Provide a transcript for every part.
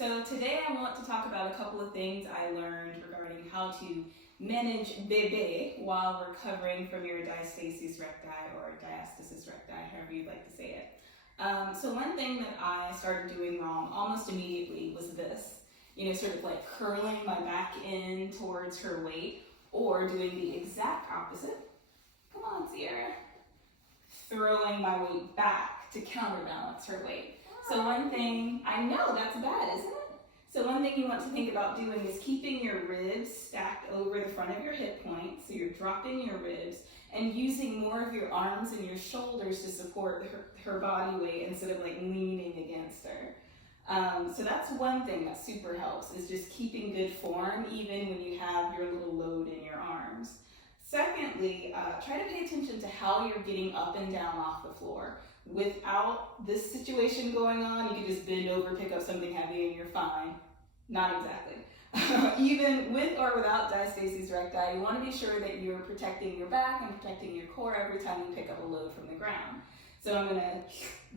So today I want to talk about a couple of things I learned regarding how to manage bébé while recovering from your diastasis recti or diastasis recti, however you'd like to say it. So one thing that I started doing wrong almost immediately was this, sort of like curling my back in towards her weight, or doing the exact opposite. Come on, Sierra. Throwing my weight back to counterbalance her weight. So one thing, I know that's bad, isn't it? So one thing you want to think about doing is keeping your ribs stacked over the front of your hip point, so you're dropping your ribs, and using more of your arms and your shoulders to support her body weight instead of like leaning against her. So that's one thing that super helps, is just keeping good form even when you have your little load in your arms. Secondly, try to pay attention to how you're getting up and down off the floor. Without this situation going on, you can just bend over, pick up something heavy, and you're fine. Not exactly. Even with or without diastasis recti, you want to be sure that you're protecting your back and protecting your core every time you pick up a load from the ground. So I'm going to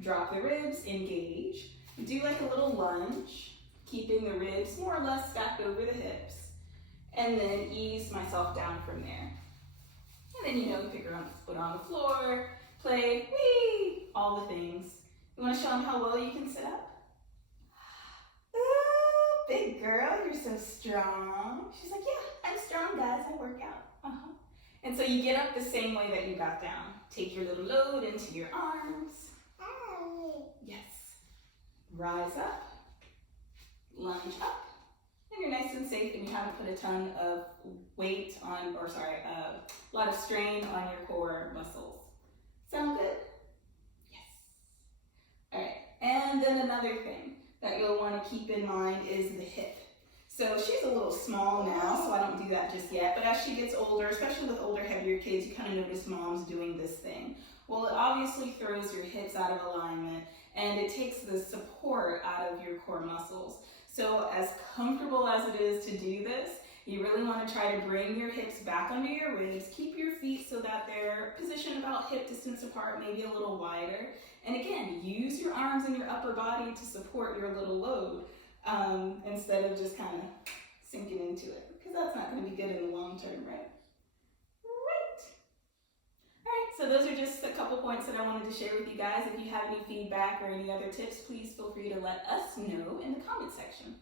drop the ribs, engage, do like a little lunge, keeping the ribs more or less stacked over the hips, and then ease myself down from there. And then, pick her foot on the floor, play, whee, all the things. You want to show them how well you can sit up? Ooh, big girl, you're so strong. She's like, yeah, I'm strong, guys, I work out. And so you get up the same way that you got down. Take your little load into your arms. Yes. Rise up, lunge up. And you're nice and safe, and you haven't put a ton of weight on, a lot of strain on your core muscles. Sound good? Yes. All right, and then another thing that you'll want to keep in mind is the hip. So she's a little small now, so I don't do that just yet, but as she gets older, especially with older, heavier kids, you kind of notice moms doing this thing. Well, it obviously throws your hips out of alignment, and it takes the support out of your core muscles. So as comfortable as it is to do this, you really want to try to bring your hips back under your ribs. Keep your feet so that they're positioned about hip distance apart, maybe a little wider. And again, use your arms and your upper body to support your little load instead of just kind of sinking into it, because that's not going to be good in the long term, right? All right, so those are just a couple points that I wanted to share with you guys. If you have any feedback or any other tips, please feel free to let us know in the comment section.